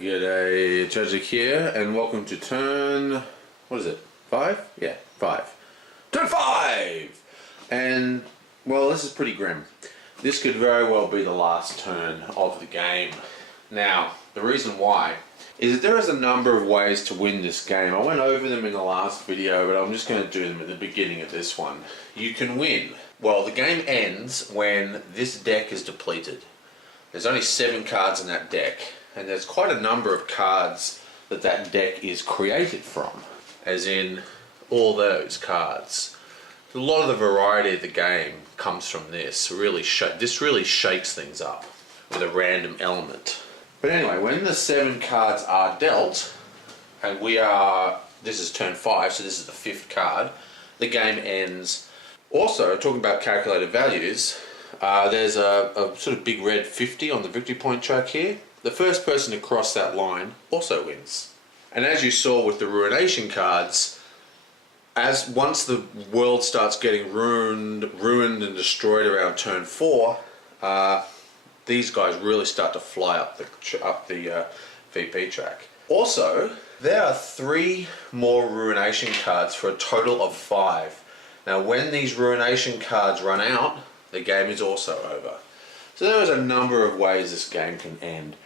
G'day, Tragic here, and welcome to turn, what is it, 5? Yeah, 5. Turn 5! And, well, this is pretty grim. This could very well be the last turn of the game. Now, the reason why is that there is a number of ways to win this game. I went over them in the last video, but I'm just going to do them at the beginning of this one. You can win. Well, the game ends when this deck is depleted. There's only 7 cards in that deck. And there's quite a number of cards that deck is created from, as in all those cards. A lot of the variety of the game comes from this. This really shakes things up with a random element. But anyway, when the 7 cards are dealt, and this is turn 5, so this is the 5th card, the game ends. Also, talking about calculated values, there's a sort of big red 50 on the victory point track here. The first person to cross that line also wins. And as you saw with the Ruination cards, once the world starts getting ruined and destroyed around turn 4, these guys really start to fly up the VP track. Also, there are 3 more Ruination cards for a total of 5. Now, when these Ruination cards run out, the game is also over. So there is a number of ways this game can end.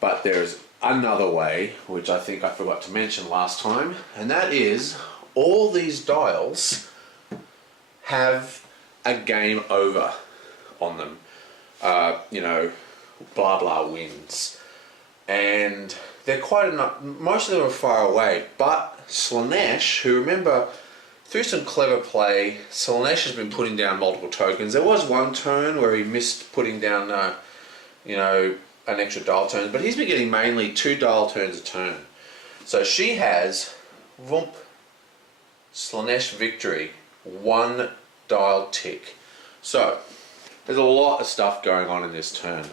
But there's another way, which I think I forgot to mention last time, and that is all these dials have a game over on them. Blah blah wins. And they're quite enough, most of them are far away, but Slaanesh, who, remember, through some clever play, Slaanesh has been putting down multiple tokens. There was one turn where he missed putting down, an extra dial turn, but he's been getting mainly 2 dial turns a turn. So she has, Vump, Slaanesh victory, 1 dial tick. So, there's a lot of stuff going on in this turn.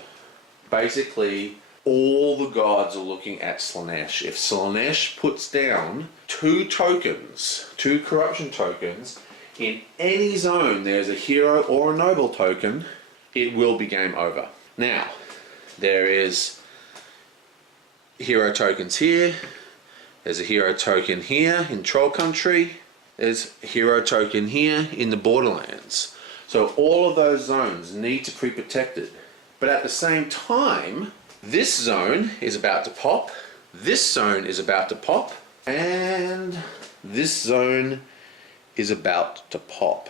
Basically, all the gods are looking at Slaanesh. If Slaanesh puts down 2 tokens, 2 corruption tokens, in any zone there's a hero or a noble token, it will be game over. Now, there is hero tokens here, there's a hero token here in Troll Country, there's a hero token here in the Borderlands. So all of those zones need to be protected. But at the same time, this zone is about to pop, this zone is about to pop, and this zone is about to pop.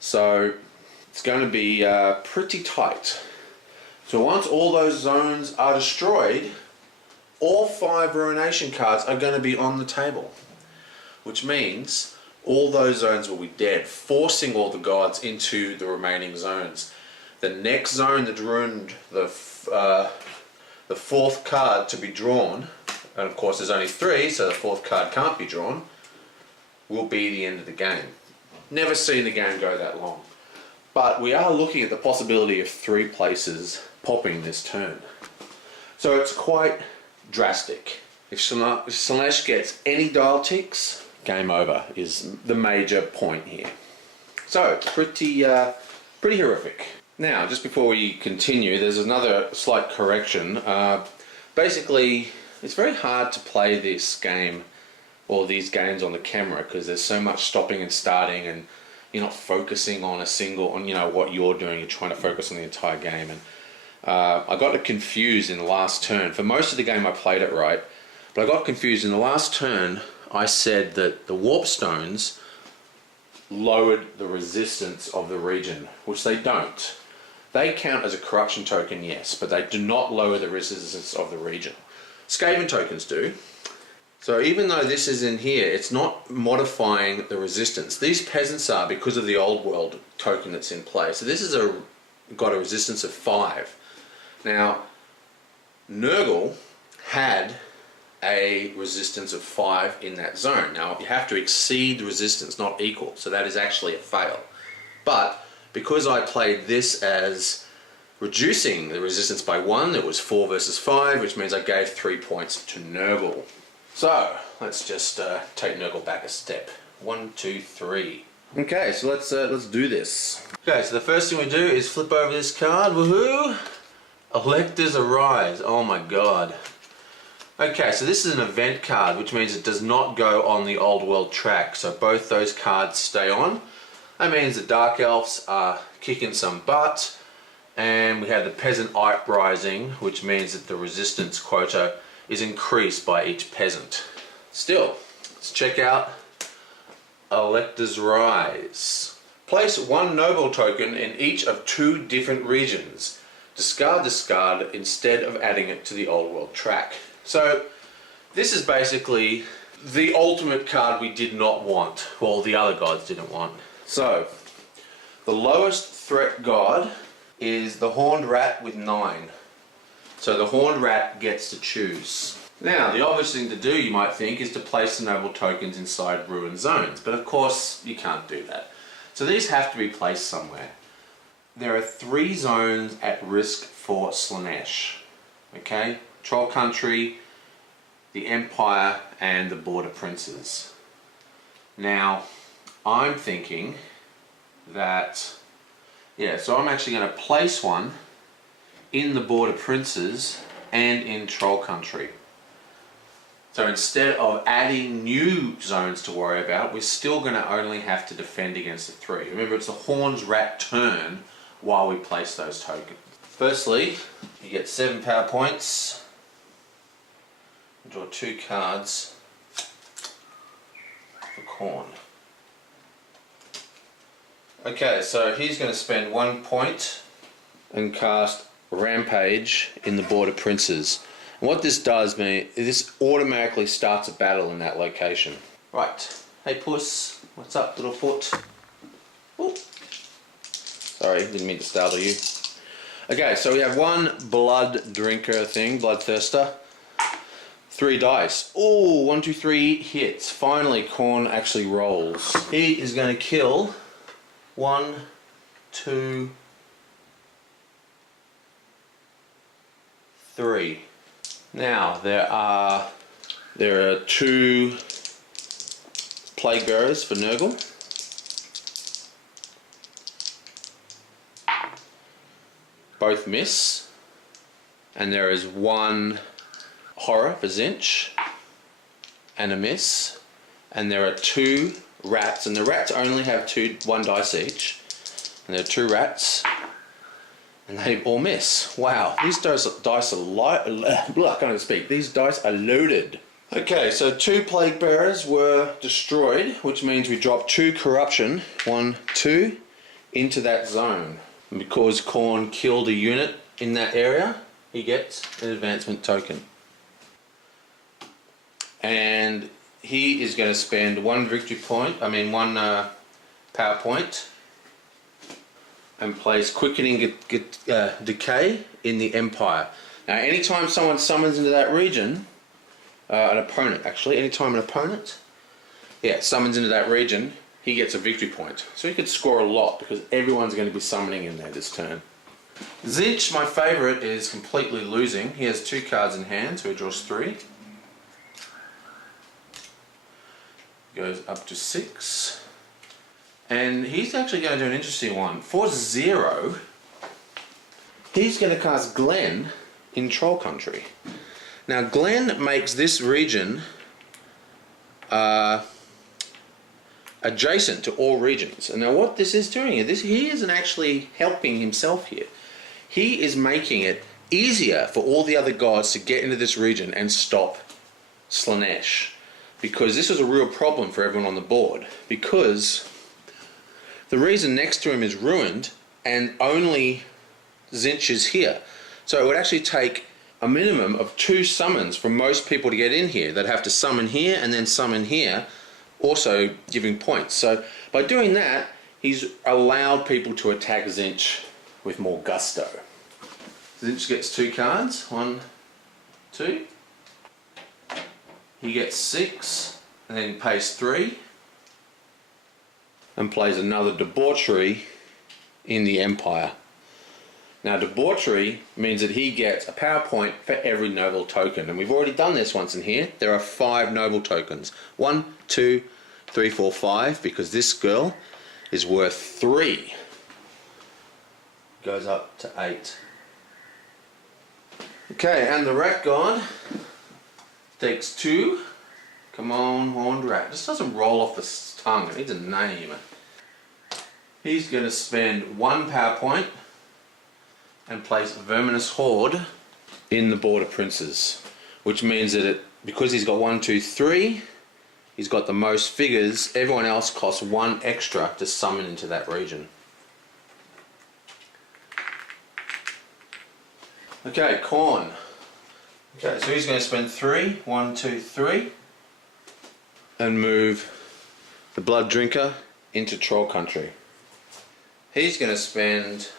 So it's going to be pretty tight. So once all those zones are destroyed, all 5 Ruination cards are going to be on the table. Which means all those zones will be dead, forcing all the gods into the remaining zones. The next zone that ruined the 4th card to be drawn, and of course there's only 3, so the 4th card can't be drawn, will be the end of the game. Never seen the game go that long. But we are looking at the possibility of 3 places popping this turn. So it's quite drastic. If Slaanesh gets any dial ticks, game over is the major point here. So pretty horrific. Now, just before we continue, there's another slight correction. Basically, it's very hard to play this game or these games on the camera because there's so much stopping and starting, and you're not focusing on what you're doing. You're trying to focus on the entire game. And I got confused in the last turn. For most of the game I played it right, but I got confused in the last turn. I said that the warp stones lowered the resistance of the region, which they don't. They count as a corruption token, yes, but they do not lower the resistance of the region. Skaven tokens do. So even though this is in here, it's not modifying the resistance. These peasants are because of the old world token that's in play. So this is got a resistance of 5. Now, Nurgle had a resistance of 5 in that zone. Now, you have to exceed the resistance, not equal. So that is actually a fail. But because I played this as reducing the resistance by 1, it was 4 versus 5, which means I gave 3 points to Nurgle. So let's just take Nurgle back a step. 1, 2, 3. Okay, so let's do this. Okay, so the first thing we do is flip over this card. Woohoo! Electors Arise. Oh my god. Okay, so this is an event card, which means it does not go on the old world track. So both those cards stay on. That means the Dark Elves are kicking some butt. And we have the Peasant Uprising, which means that the resistance quota is increased by each peasant. Still, let's check out Elector's Rise. Place one noble token in each of 2 different regions. Discard this card instead of adding it to the old world track. So this is basically the ultimate card we did not want. Well, the other gods didn't want. So the lowest threat god is the Horned Rat with 9. So the Horned Rat gets to choose. Now, the obvious thing to do, you might think, is to place the noble tokens inside ruined zones. But of course, you can't do that. So these have to be placed somewhere. There are 3 zones at risk for Slaanesh. Okay? Troll Country, the Empire, and the Border Princes. Now, I'm thinking that... yeah, so I'm actually going to place one in the Border Princes and in Troll Country. So instead of adding new zones to worry about, we're still going to only have to defend against the 3. Remember, it's the Horned Rat turn while we place those tokens. Firstly, you get 7 power points. Draw 2 cards for Khorne. Okay, so he's going to spend 1 point and cast Rampage in the Border Princes. And what this does mean, this automatically starts a battle in that location. Right, hey puss, what's up little foot? Ooh. Sorry, didn't mean to startle you. Okay, so we have 1 blood drinker thing, bloodthirster. 3 dice. Ooh, 1, 2, 3 hits. Finally, Khorne actually rolls. He is going to kill 1, 2, 3. Now there are 2 plague bearers for Nurgle. Both miss, and there is 1 horror for Zinch and a miss, and there are 2 rats, and the rats only have 1 dice each, and there are 2 rats, and they all miss. Wow, these dice are I can't speak. These dice are loaded. Okay, so 2 plague bearers were destroyed, which means we drop 2 corruption, 1, 2, into that zone. And because Khorne killed a unit in that area, he gets an advancement token. And he is going to spend 1 victory point, 1 power point, and place Quickening Decay in the Empire. Now, anytime someone summons into that region, an opponent actually, anytime an opponent, summons into that region, he gets a victory point. So he could score a lot because everyone's going to be summoning in there this turn. Zinch, my favourite, is completely losing. He has 2 cards in hand, so he draws 3. Goes up to 6. And he's actually going to do an interesting one. For 0, he's going to cast Glen in Troll Country. Now Glen makes this region adjacent to all regions. And now what this is doing, he isn't actually helping himself here. He is making it easier for all the other gods to get into this region and stop Slaanesh. Because this is a real problem for everyone on the board. Because the reason next to him is ruined and only Zinch is here. So it would actually take a minimum of 2 summons for most people to get in here. They'd have to summon here and then summon here, also giving points. So by doing that, he's allowed people to attack Zinch with more gusto. Zinch gets 2 cards. 1, 2. He gets 6 and then pays 3 and plays another Debauchery in the Empire. Now Debauchery means that he gets a power point for every noble token, and we've already done this once in here. There are 5 noble tokens. 1, 2, 3, 4, 5, because this girl is worth 3. Goes up to 8. Okay, and the Rat God Takes 2. Come on, horned rat. This doesn't roll off the tongue. It needs a name. He's going to spend 1 power point and place Verminous Horde in the Border Princes, which means that because he's got 1, 2, 3, he's got the most figures. Everyone else costs 1 extra to summon into that region. Okay, Khorne. Okay, so he's going to spend 3, 1, 2, 3, and move the Blood Drinker into Troll Country. He's going to spend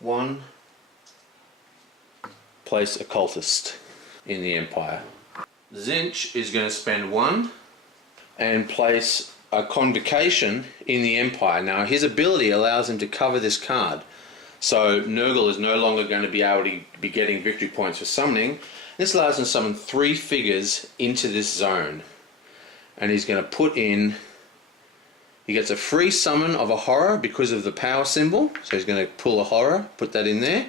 1, place Occultist in the Empire. Tzeentch is going to spend 1 and place a Convocation in the Empire. Now his ability allows him to cover this card, so Nurgle is no longer going to be able to be getting victory points for summoning. This allows him to summon 3 figures into this zone, and he's going to put in, he gets a free summon of a horror because of the power symbol, so he's going to pull a horror, put that in there.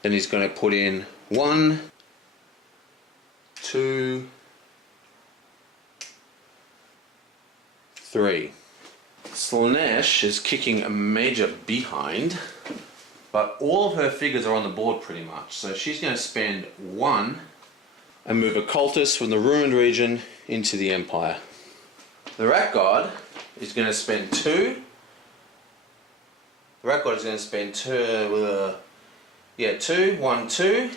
Then he's going to put in 1, 2, 3. Slaanesh is kicking a major behind, but all of her figures are on the board pretty much. So she's going to spend 1 and move a cultist from the Ruined region into the Empire. The Rat God is going to spend 2. The Rat God is going to spend 2, 1, 2,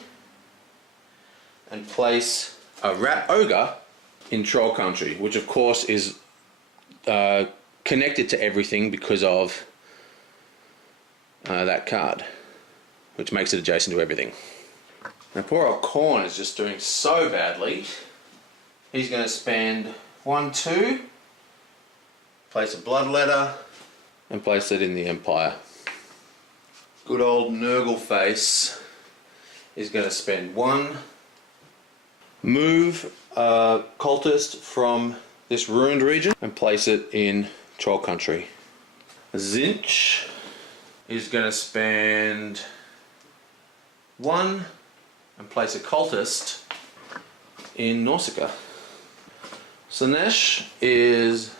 and place a Rat Ogre in Troll Country, which of course is connected to everything because of that card, which makes it adjacent to everything. Now poor old Khorne is just doing so badly. He's going to spend 1, 2, place a Bloodletter, and place it in the Empire. Good old Nurgle face is going to spend 1, move a cultist from this Ruined region and place it in Troll Country. Tzeentch is going to spend 1 and place a cultist in Nausicaa. Slaanesh is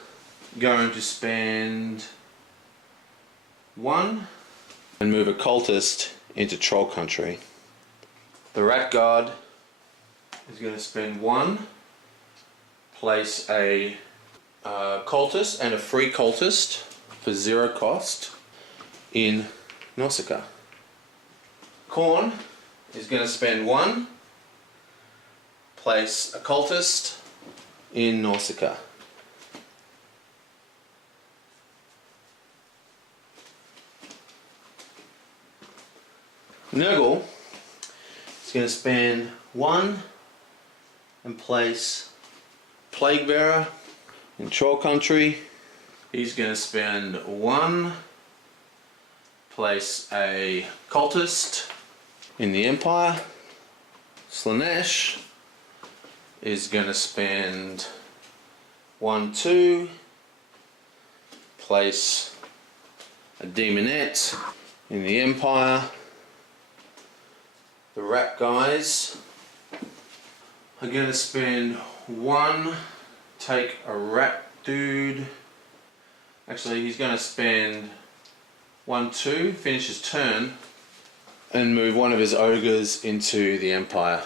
going to spend 1 and move a cultist into Troll Country. The Rat God is going to spend 1, place a cultist and a free cultist for 0 cost in Nausicaa. Khorne is going to spend 1, place a cultist in Nausicaa. Nurgle is going to spend 1 and place Plague Bearer in Troll Country. He's going to spend 1, place a cultist in the Empire. Slaanesh is going to spend 1, 2, place a Demonette in the Empire. The Rat guys are going to spend 1, take a Rat dude. Actually, he's going to spend 1, 2, finish his turn, and move one of his ogres into the Empire.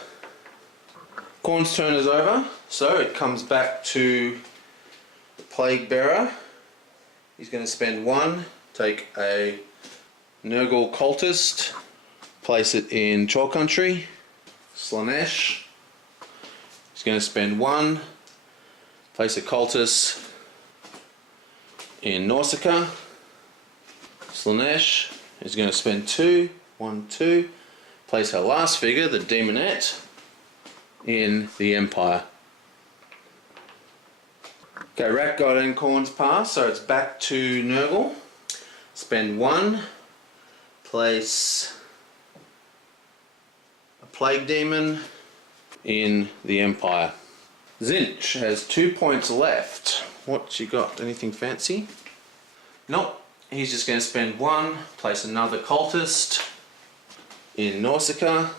Khorne's turn is over, so it comes back to the Plague Bearer. He's going to spend 1, take a Nurgle cultist, place it in Troll Country. Slaanesh is going to spend 1, place a cultist in Nausicaa. Slaanesh is going to spend 2, 1, 2, place her last figure, the Demonette, in the Empire. Okay, Rat God and Khorne's pass, so it's back to Nurgle. Spend 1, place a Plague Demon in the Empire. Tzeentch has 2 points left. What you got? Anything fancy? Nope. He's just going to spend 1, place another cultist in Nausicaa.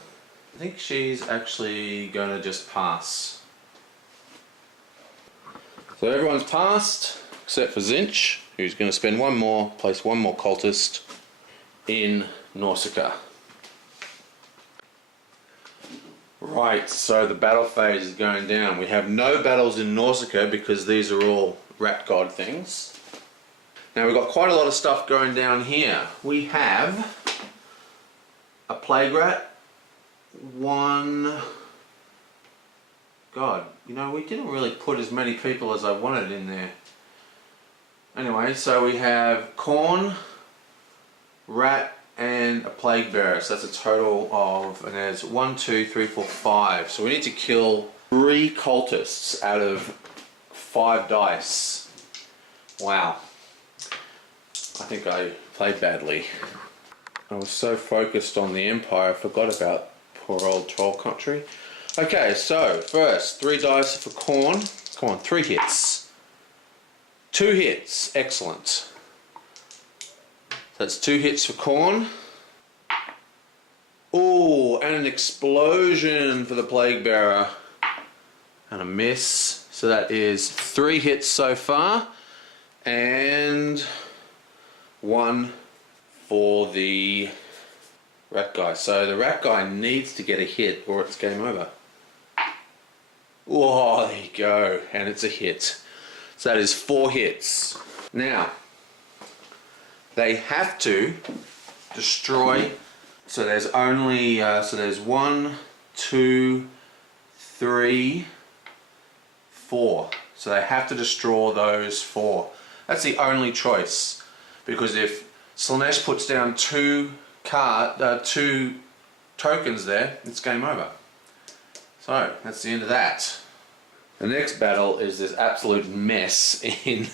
I think she's actually going to just pass. So everyone's passed, except for Zinch, who's going to spend place one more cultist in Nausicaa. Right, so the battle phase is going down. We have no battles in Nausicaa because these are all rat god things. Now we've got quite a lot of stuff going down here. We have a plague rat, one... God, you know, we didn't really put as many people as I wanted in there. Anyway, so we have corn, rat, and a plague bearer. So that's a total of, and there's 1, 2, 3, 4, 5. So we need to kill 3 cultists out of 5 dice. Wow. I think I played badly. I was so focused on the Empire, I forgot about poor old Troll Country. Okay, so first, 3 dice for corn. Come on, 3 hits. 2 hits, excellent. So that's 2 hits for corn. Oh, and an explosion for the plague bearer. And a miss. So that is 3 hits so far. And 1 for the rat guy. So the rat guy needs to get a hit or it's game over. Oh, there you go. And it's a hit. So that is 4 hits. Now, they have to destroy. So there's only, so there's 1, 2, 3, 4. So they have to destroy those 4. That's the only choice. Because if Slaanesh puts down 2 tokens there, it's game over. So that's the end of that. The next battle is this absolute mess in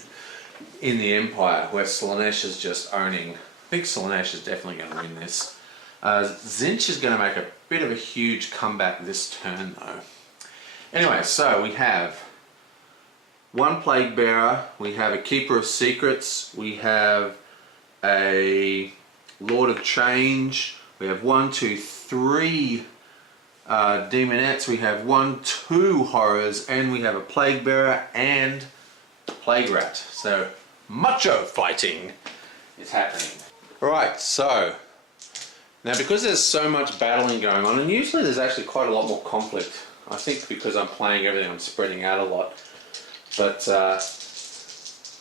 the Empire where Slaanesh is just owning. I think Slaanesh is definitely going to win this. Zinch is going to make a bit of a huge comeback this turn though. Anyway, so we have 1 plague bearer, we have a keeper of secrets, we have a lord of change, we have 1, 2, 3 demonettes, we have 1, 2 horrors, and we have a plague bearer and a plague rat. So macho fighting is happening. Alright, so now because there's so much battling going on, and usually there's actually quite a lot more conflict. I think because I'm playing everything, I'm spreading out a lot. But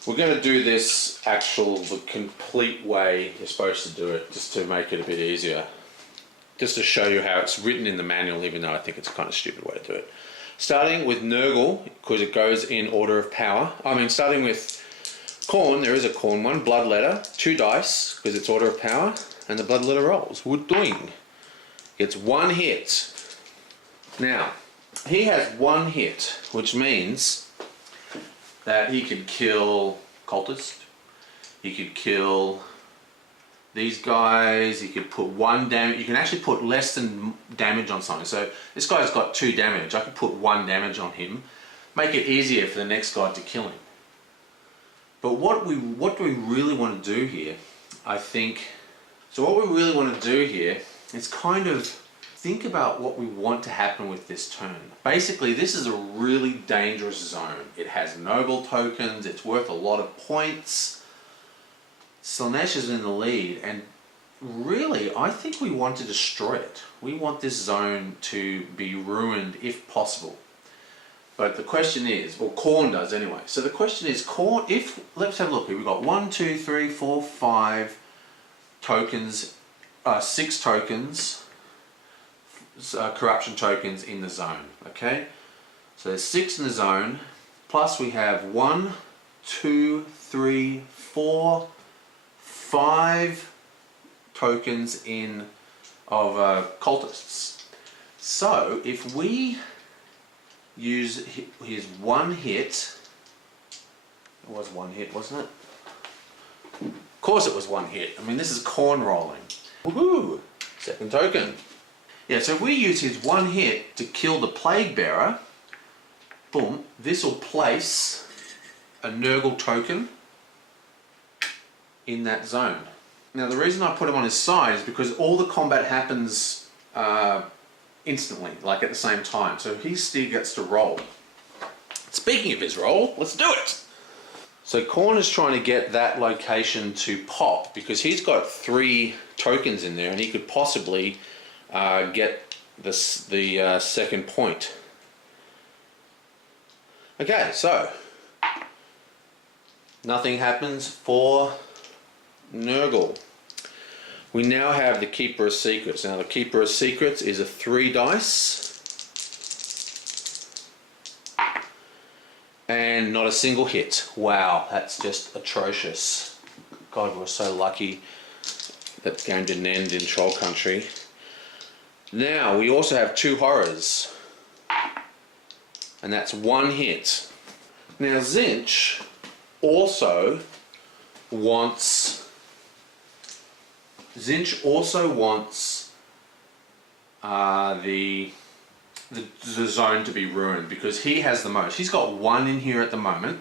we're going to do this the complete way you're supposed to do it, just to make it a bit easier. Just to show you how it's written in the manual, even though I think it's a kind of stupid way to do it. Starting with Nurgle, because it goes in order of power. Starting with corn, there is a corn one. Bloodletter, 2 dice, because it's order of power. And the bloodletter rolls. Wood-doing. Gets 1 hit. Now, he has 1 hit, which means that he could kill cultist. He could kill these guys. He could put 1 damage. You can actually put less than damage on something. So this guy's got 2 damage. I could put 1 damage on him. Make it easier for the next guy to kill him. But what do we really want to do here? I think. So what we really want to do here is kind of think about what we want to happen with this turn. Basically, this is a really dangerous zone. It has noble tokens. It's worth a lot of points. Slaanesh is in the lead, and really, I think we want to destroy it. We want this zone to be ruined if possible. But the question is, well, Khorne does anyway. So the question is, Khorne, let's have a look here. We've got 1, 2, 3, 4, 5 tokens, 6 tokens, corruption tokens in the zone, okay? So there's 6 in the zone, plus we have 1, 2, 3, 4, 5 tokens of cultists. So if we use his 1 hit, it was 1 hit, wasn't it? Of course it was 1 hit. I mean, this is corn rolling. Woohoo! 2nd token. Yeah, so if we use his 1 hit to kill the plague bearer, boom, this will place a Nurgle token in that zone. Now the reason I put him on his side is because all the combat happens instantly, like at the same time. So he still gets to roll. Speaking of his roll, let's do it. So Korn is trying to get that location to pop because he's got 3 tokens in there and he could possibly get the second point. Okay, so nothing happens for Nurgle. We now have the Keeper of Secrets. Now the Keeper of Secrets is a 3 dice. And not a single hit. Wow, that's just atrocious. God, we're so lucky that the game didn't end in Troll Country. Now, we also have 2 horrors. And that's 1 hit. Now, Zinch also wants the zone to be ruined because he has the most. He's got 1 in here at the moment,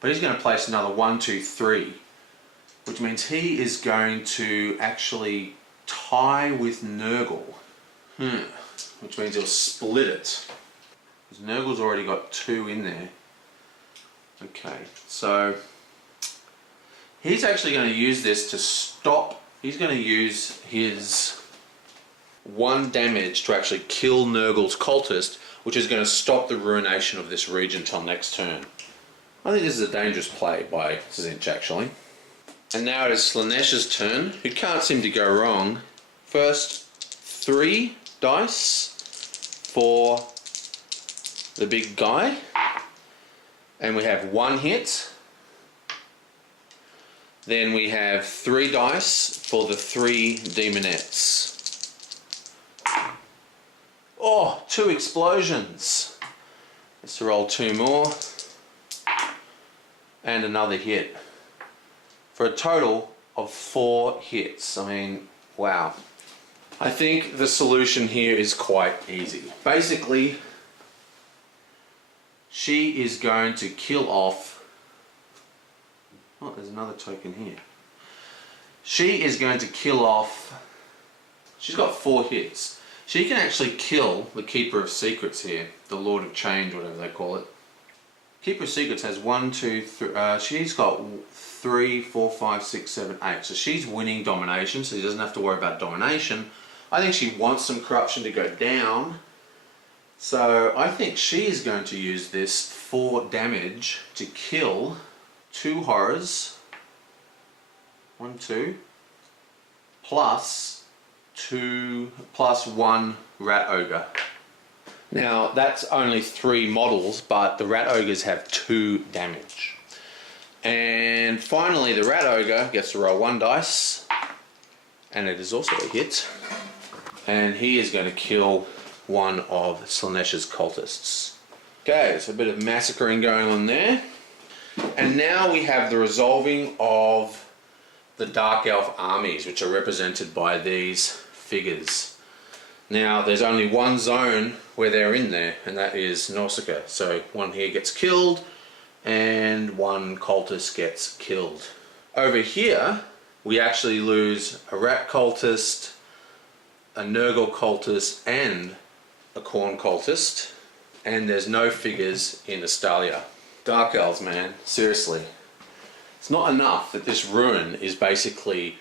but he's going to place another 1, 2, 3, which means he is going to actually tie with Nurgle, which means he'll split it. Because Nurgle's already got 2 in there. Okay, so he's actually going to use this to stop. He's going to use his 1 damage to actually kill Nurgle's cultist, which is going to stop the ruination of this region till next turn. I think this is a dangerous play by Zinch actually. And now it is Slaaneish's turn, who can't seem to go wrong. First 3 dice for the big guy, and we have 1 hit. Then we have 3 dice for the 3 demonettes. Oh, 2 explosions. Let's roll 2 more. And another hit. For a total of 4 hits. I mean, wow. I think the solution here is quite easy. Basically, she is going to kill off... Oh, there's another token here. She is going to kill off... She's got 4 hits. She can actually kill the Keeper of Secrets here, the Lord of Change, whatever they call it. Keeper of Secrets has 1, 2, 3, she's got 3, 4, 5, 6, 7, 8. So she's winning Domination, so she doesn't have to worry about Domination. I think she wants some corruption to go down. So I think she is going to use this 4 damage to kill 2 horrors. 1, 2. Plus 1 rat ogre. Now that's only 3 models, but the rat ogres have 2 damage. And finally the rat ogre gets to roll 1 dice, and it is also a hit. And he is going to kill one of Slaaneish's cultists. Okay, so a bit of massacring going on there. And now we have the resolving of the Dark Elf armies, which are represented by these figures. Now there's only 1 zone where they're in there, and that is Nausicaa. So 1 here gets killed and 1 cultist gets killed. Over here we actually lose a rat cultist, a Nurgle cultist and a Khorne cultist, and there's no figures in Astalia. Dark Elves, man, seriously. It's not enough that this ruin is basically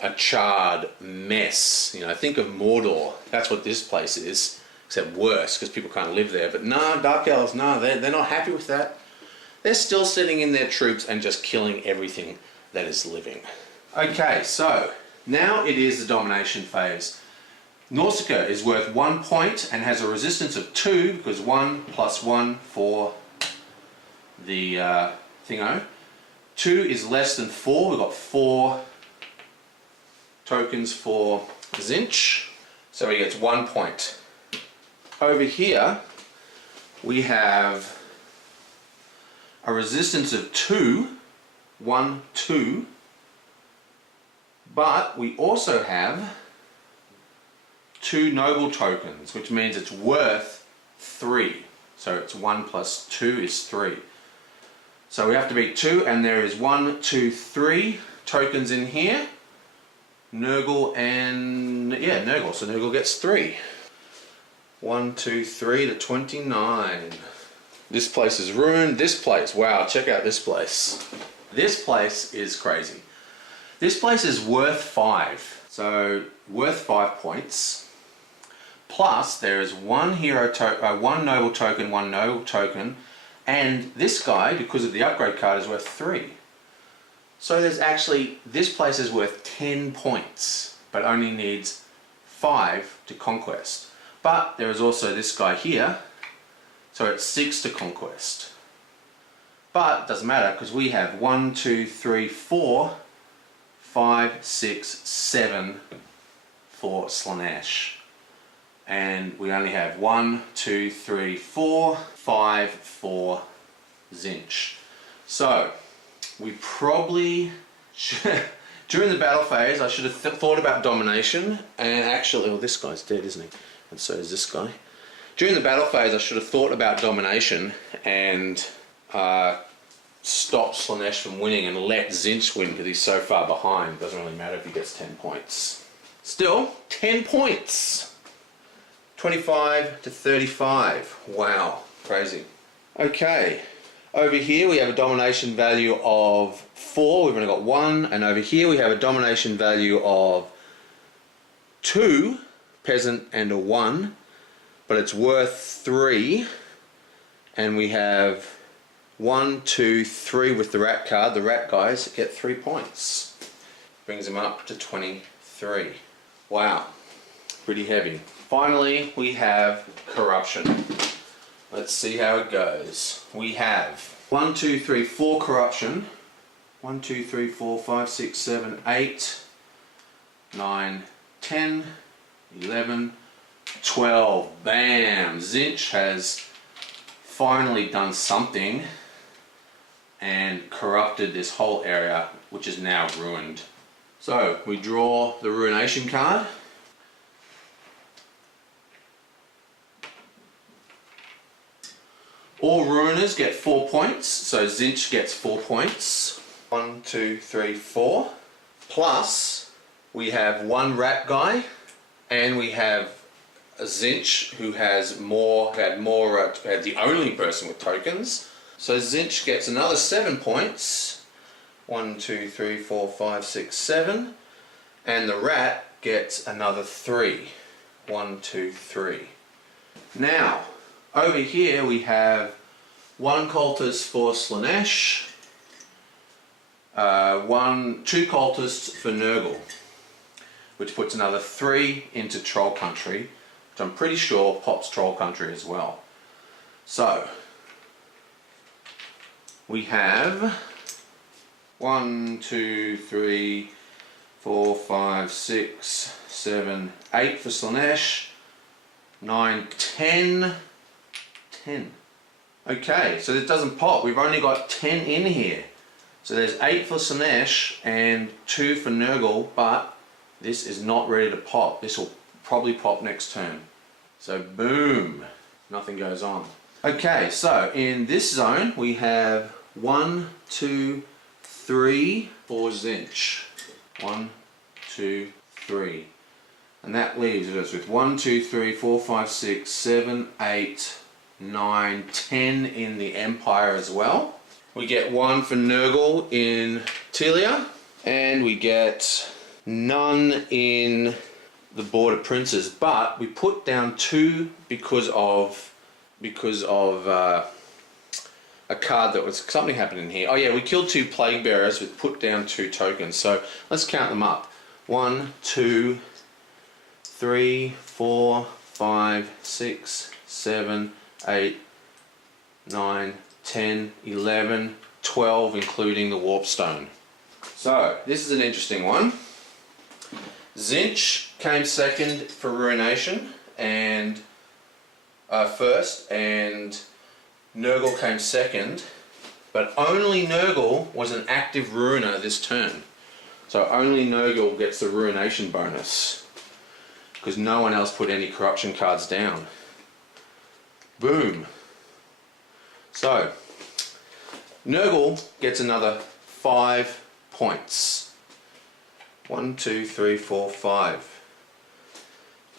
a charred mess. You know, think of Mordor. That's what this place is, except worse because people can't live there. But no, Dark Elves, no, they're not happy with that. They're still sitting in their troops and just killing everything that is living. Okay, so now it is the domination phase. Nausicaa is worth 1 point and has a resistance of 2 because 1 plus 1 for the thingo. 2 is less than 4. We've got 4 tokens for Zinch, so he gets 1 point. Over here we have a resistance of 2, 1, 2, but we also have 2 noble tokens, which means it's worth 3. So it's 1 plus 2 is 3. So we have to beat 2, and there is 1, 2, 3 tokens in here. Nurgle and... yeah, Nurgle. So Nurgle gets 3. 1, 2, 3 to 29. This place is ruined. This place, wow, check out this place. This place is crazy. This place is worth 5. So, worth 5 points. Plus, there is one noble token, and this guy, because of the upgrade card, is worth 3. So there's actually, this place is worth 10 points, but only needs 5 to conquest. But there is also this guy here, so it's 6 to conquest. But it doesn't matter, because we have 1, 2, 3, 4, 5, 6, 7 for Slaanesh. And we only have 1, 2, 3, 4, 5 for Tzeentch. So, we probably during the battle phase I should have thought about domination, and actually, well, this guy's dead, isn't he? And so is this guy. During the battle phase I should have thought about domination and stop Slaanesh from winning and let Tzeentch win, because he's so far behind. Doesn't really matter if he gets 10 points. Still, 10 points! 25 to 35. Wow, crazy. Okay. Over here we have a domination value of 4, we've only got 1, and over here we have a domination value of 2, peasant and a 1, but it's worth 3, and we have 1, 2, 3 with the rat card. The rat guys get 3 points. Brings them up to 23. Wow, pretty heavy. Finally, we have corruption. Let's see how it goes. We have 1, 2, 3, 4 corruption. 1, 2, 3, 4, 5, 6, 7, 8, 9, 10, 11, 12. Bam! Tzeentch has finally done something and corrupted this whole area, which is now ruined. So, we draw the Ruination card. All ruiners get 4 points, so Tzeentch gets 4 points. 1, 2, 3, 4. Plus, we have one rat guy, and we have a Tzeentch who had the only person with tokens. So Tzeentch gets another 7 points. 1, 2, 3, 4, 5, 6, 7. And the rat gets another 3. 1, 2, 3. Now, over here we have 1 cultist for Slaanesh, 2 cultists for Nurgle, which puts another 3 into Troll Country, which I'm pretty sure pops Troll Country as well. So, we have 1, 2, 3, 4, 5, 6, 7, 8 for Slaanesh, 9, 10. 10. Okay, so this doesn't pop. We've only got 10 in here. So there's 8 for Slaanesh and 2 for Nurgle, but this is not ready to pop. This will probably pop next turn. So boom, nothing goes on. Okay, so in this zone we have 1, 2, 3 for Tzeentch. 1, 2, 3. And that leaves us with 1, 2, 3, 4, 5, 6, 7, 8, 9, 10 in the Empire as well. We get 1 for Nurgle in Telia, and we get none in the Border Princes, but we put down 2 because of a card that was something happened in here. Oh yeah, we killed 2 Plague Bearers with put down 2 tokens. So let's count them up. 1, 2, 3, 4, 5, 6, 7, 8, 9, 10, 11, 12, including the Warpstone. So, this is an interesting one. Tzeentch came second for Ruination, and first, and Nurgle came second, but only Nurgle was an active Ruiner this turn. So only Nurgle gets the Ruination bonus, because no one else put any corruption cards down. Boom. So, Nurgle gets another 5 points. 1, 2, 3, 4, 5.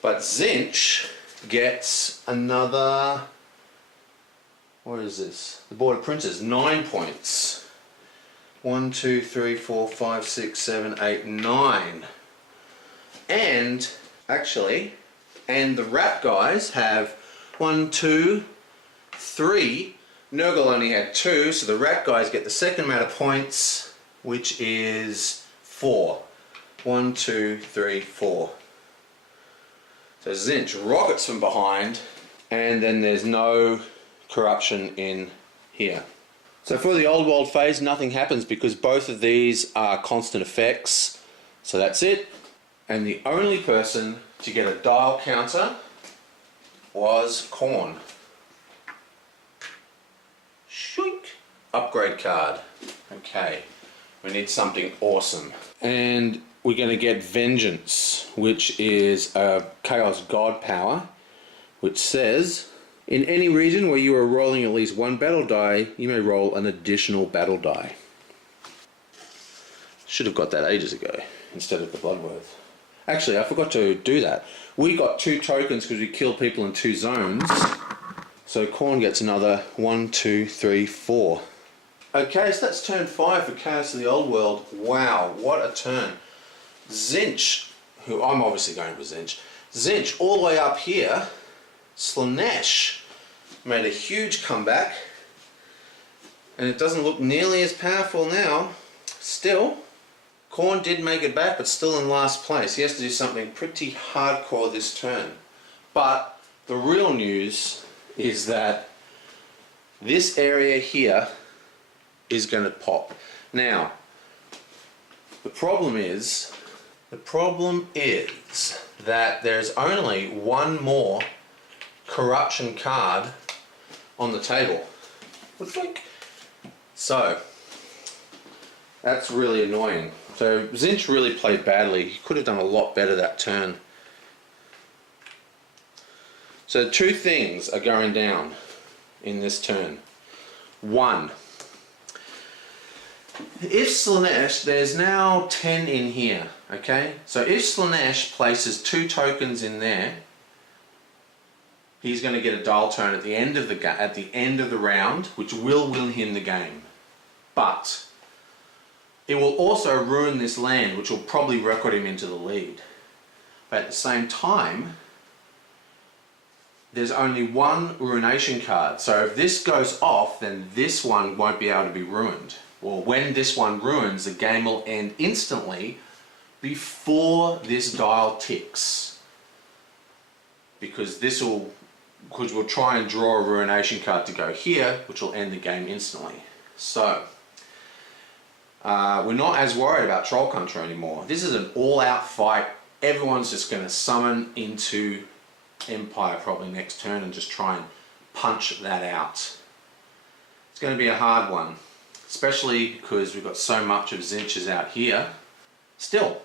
But Tzeentch gets another, what is this? The Board of Princes, 9 points. 1, 2, 3, 4, 5, 6, 7, 8, 9. And actually, and the rat guys have 1, 2, 3. Nurgle only had 2, so the rat guys get the second amount of points, which is 4. 1, 2, 3, 4. So Zinch rockets from behind, and then there's no corruption in here. So for the old world phase, nothing happens because both of these are constant effects. So that's it. And the only person to get a dial counter was Khorne. Shoink. Upgrade card. Okay. We need something awesome. And we're going to get Vengeance, which is a Chaos God power, which says, in any region where you are rolling at least one battle die, you may roll an additional battle die. Should have got that ages ago, instead of the Bloodworth. Actually, I forgot to do that. We got 2 tokens because we killed people in 2 zones. So Khorne gets another 1, 2, 3, 4. Okay, so that's turn 5 for Chaos of the Old World. Wow, what a turn. Zinch, who I'm obviously going with Zinch. Zinch all the way up here. Slaanesh made a huge comeback. And it doesn't look nearly as powerful now. Still, Khorne did make it back, but still in last place. He has to do something pretty hardcore this turn. But the real news is that this area here is going to pop. Now, the problem is that there's only one more corruption card on the table. So, that's really annoying. So Zinch really played badly. He could have done a lot better that turn. So 2 things are going down in this turn. 1, if Slaanesh, there's now 10 in here, okay? So if Slaanesh places 2 tokens in there, he's going to get a dial turn at the end of the round, which will win him the game. But it will also ruin this land, which will probably record him into the lead. But at the same time, there's only 1 ruination card. So if this goes off, then this one won't be able to be ruined. Well, when this one ruins, the game will end instantly before this dial ticks. Because we'll try and draw a ruination card to go here, which will end the game instantly. So, we're not as worried about Troll Country anymore. This is an all-out fight. Everyone's just going to summon into Empire probably next turn and just try and punch that out. It's going to be a hard one, especially because we've got so much of Zinch's out here. Still,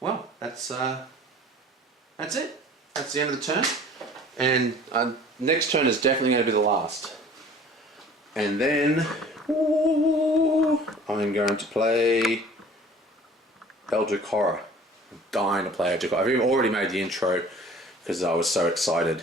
well, that's it. That's the end of the turn. And next turn is definitely going to be the last. And then I'm going to play Eldritch Horror. I'm dying to play Eldritch Horror. I've already made the intro because I was so excited.